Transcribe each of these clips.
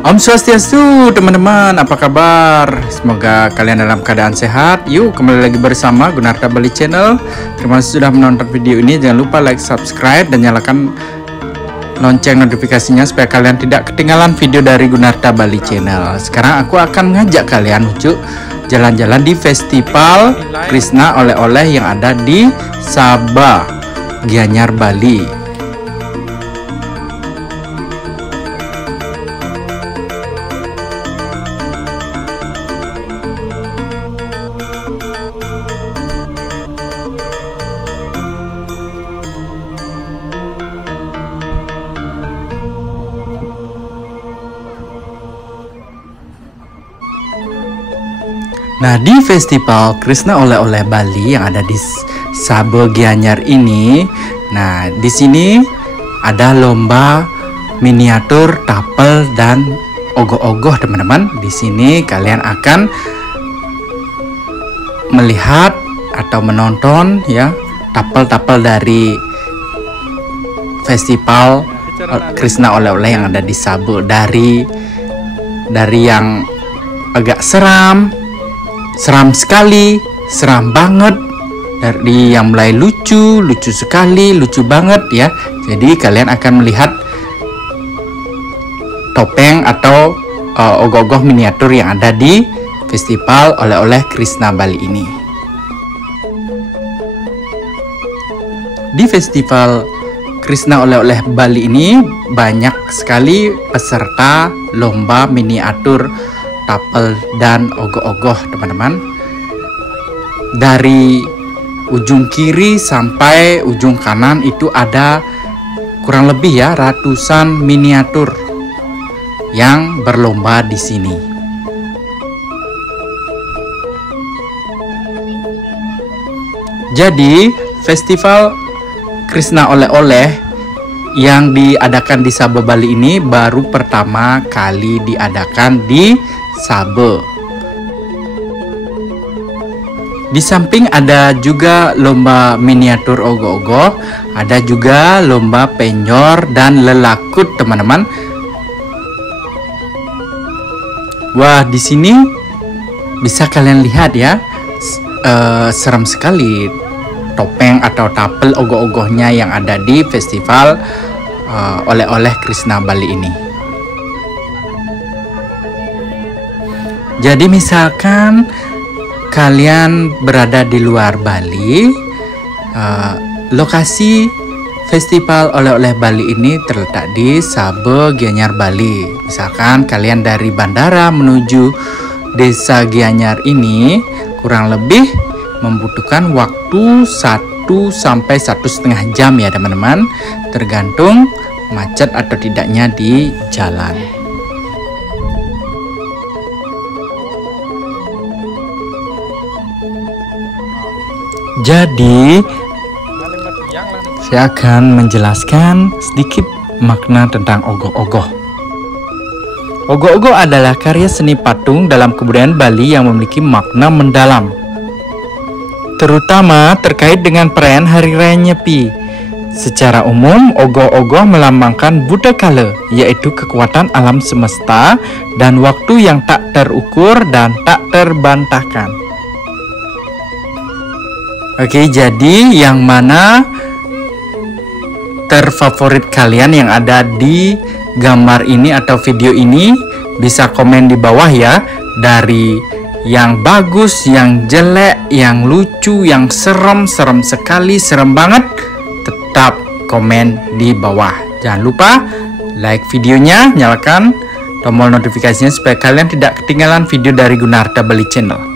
Om Swastiastu teman-teman, apa kabar? Semoga kalian dalam keadaan sehat. Yuk kembali lagi bersama Gunarta Bali Channel. Terima kasih sudah menonton video ini. Jangan lupa like, subscribe, dan nyalakan lonceng notifikasinya supaya kalian tidak ketinggalan video dari Gunarta Bali Channel. Sekarang aku akan ngajak kalian jalan-jalan di Festival Krishna Oleh-oleh yang ada di Sabah, Gianyar, Bali. Nah, di Festival Krishna Oleh-oleh Bali yang ada di Sabah Gianyar ini, nah di sini ada lomba miniatur, tapel, dan ogoh-ogoh, teman-teman. Di sini kalian akan melihat atau menonton ya tapel-tapel dari Festival Krishna Oleh-oleh yang ada di Sabah, dari yang agak seram sekali, seram banget, dari yang mulai lucu sekali, lucu banget ya. Jadi kalian akan melihat topeng atau ogoh-ogoh miniatur yang ada di Festival Oleh-oleh Krishna Bali ini. Di Festival Krishna Oleh-oleh Bali ini banyak sekali peserta lomba miniatur, tapel, dan ogoh-ogoh, teman-teman. Dari ujung kiri sampai ujung kanan itu ada kurang lebih ya ratusan miniatur yang berlomba di sini. Jadi Festival Krishna Oleh-oleh yang diadakan di Sabah, Bali ini baru pertama kali diadakan di Sabah. Di samping ada juga lomba miniatur ogoh-ogoh, ada juga lomba penyor dan lelakut, teman-teman. Wah, di sini bisa kalian lihat ya, serem sekali topeng atau tapel ogoh-ogohnya yang ada di Festival Oleh-oleh Krishna Bali ini. Jadi misalkan kalian berada di luar Bali, lokasi Festival Oleh-oleh Bali ini terletak di Sabah, Gianyar, Bali. Misalkan kalian dari bandara menuju desa Gianyar ini kurang lebih membutuhkan waktu 1 sampai 1,5 jam ya teman-teman, tergantung macet atau tidaknya di jalan. Jadi saya akan menjelaskan sedikit makna tentang ogoh-ogoh. Ogoh-ogoh adalah karya seni patung dalam kebudayaan Bali yang memiliki makna mendalam, terutama terkait dengan perayaan Hari Raya Nyepi. Secara umum, ogoh-ogoh melambangkan Buddha Kala, yaitu kekuatan alam semesta dan waktu yang tak terukur dan tak terbantahkan. Oke, jadi yang mana terfavorit kalian yang ada di gambar ini atau video ini, bisa komen di bawah ya. Dari yang bagus, yang jelek, yang lucu, yang serem sekali, serem banget, tetap komen di bawah. Jangan lupa like videonya, nyalakan tombol notifikasinya supaya kalian tidak ketinggalan video dari Gunarta Bali Channel.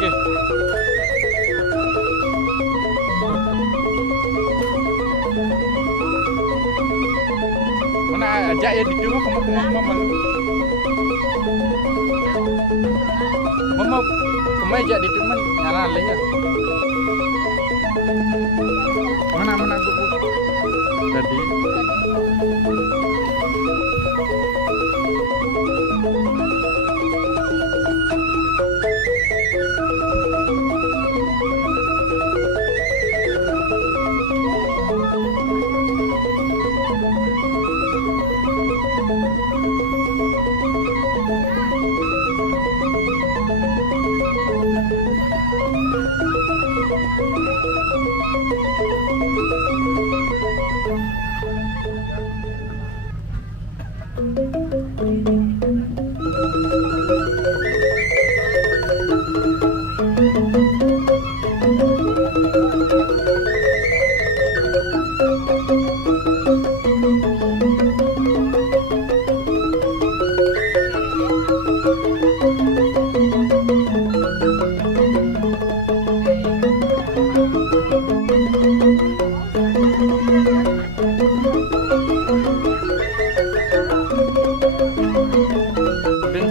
okay. Mana ajak ya di rumah kamu mama ajak di rumah nyala leh ya. Mana bu tadi.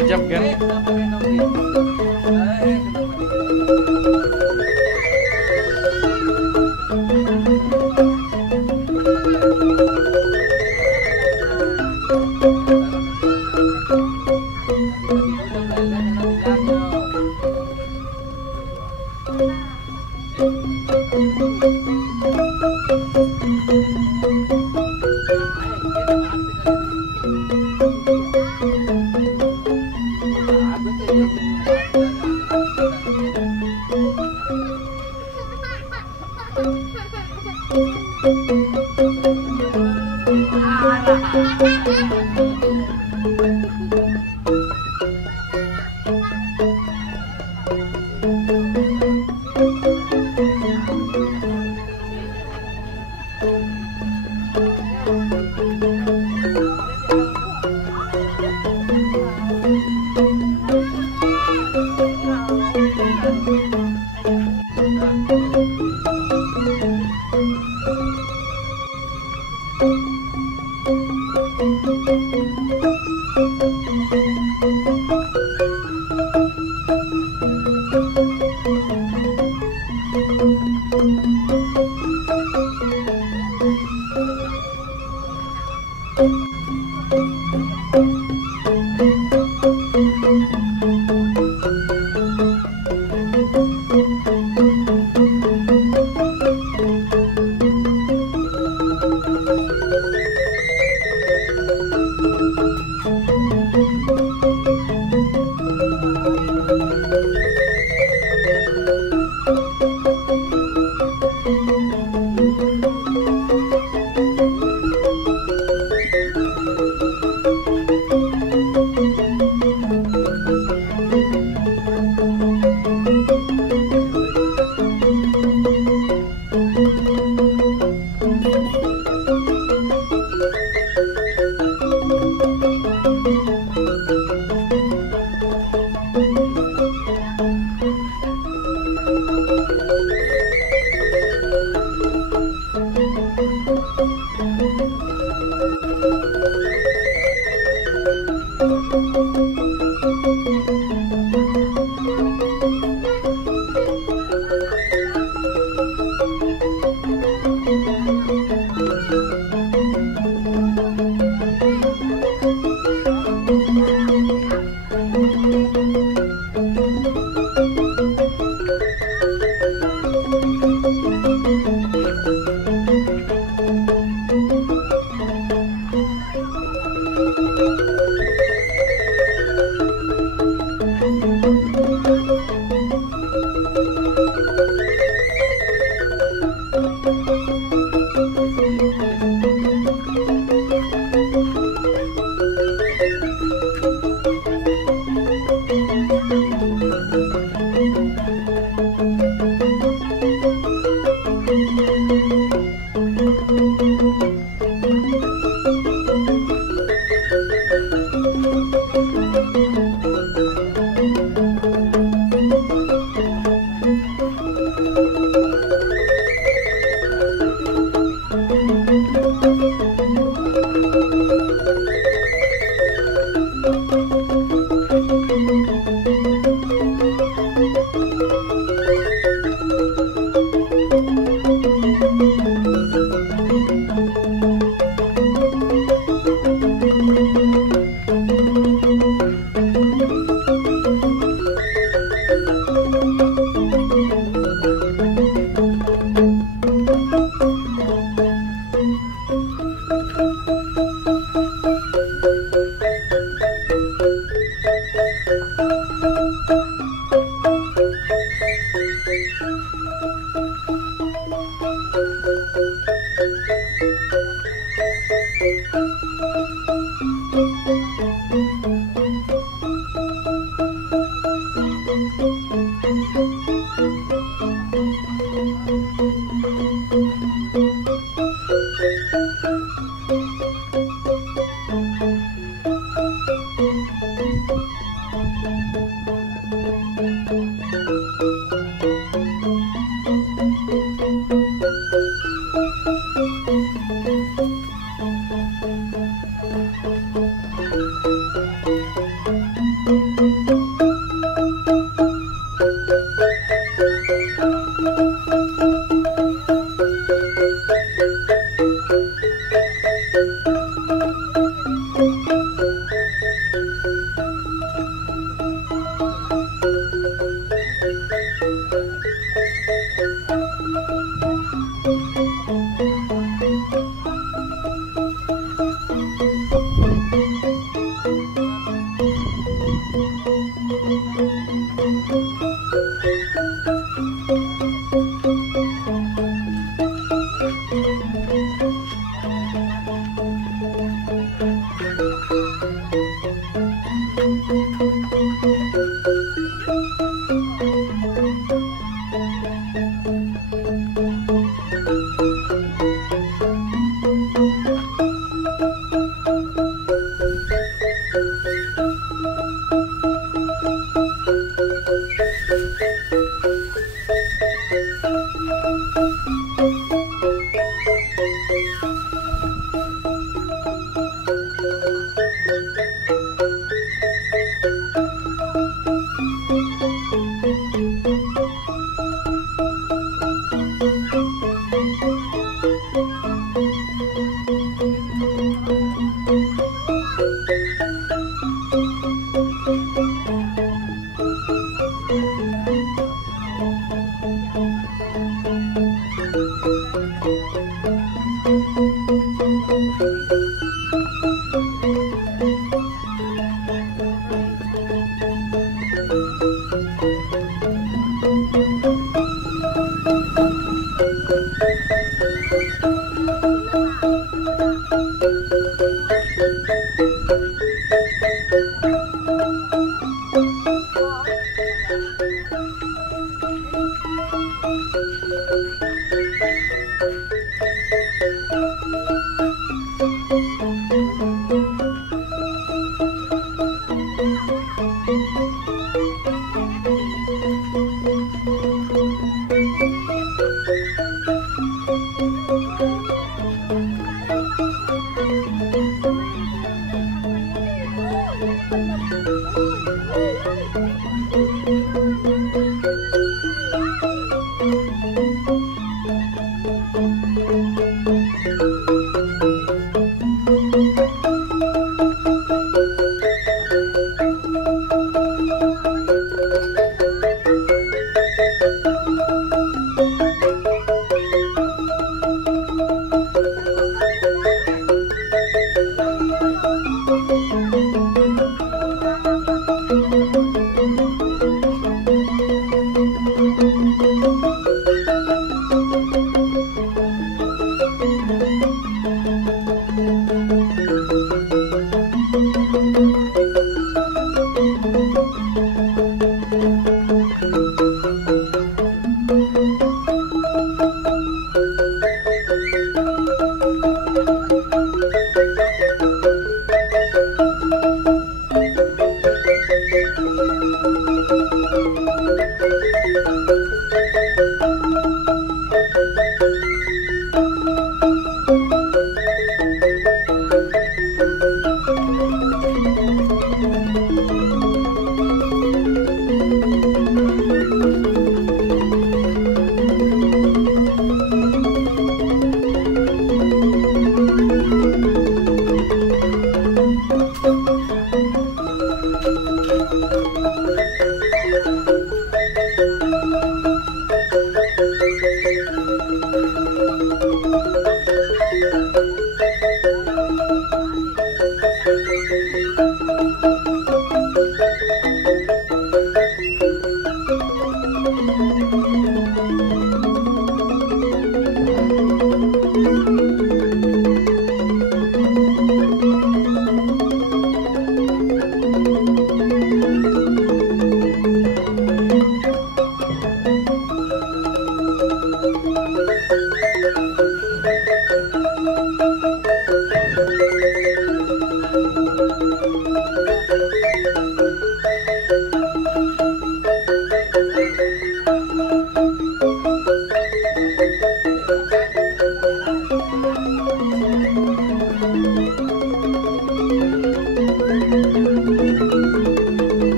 Kejap kan?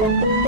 Thank you.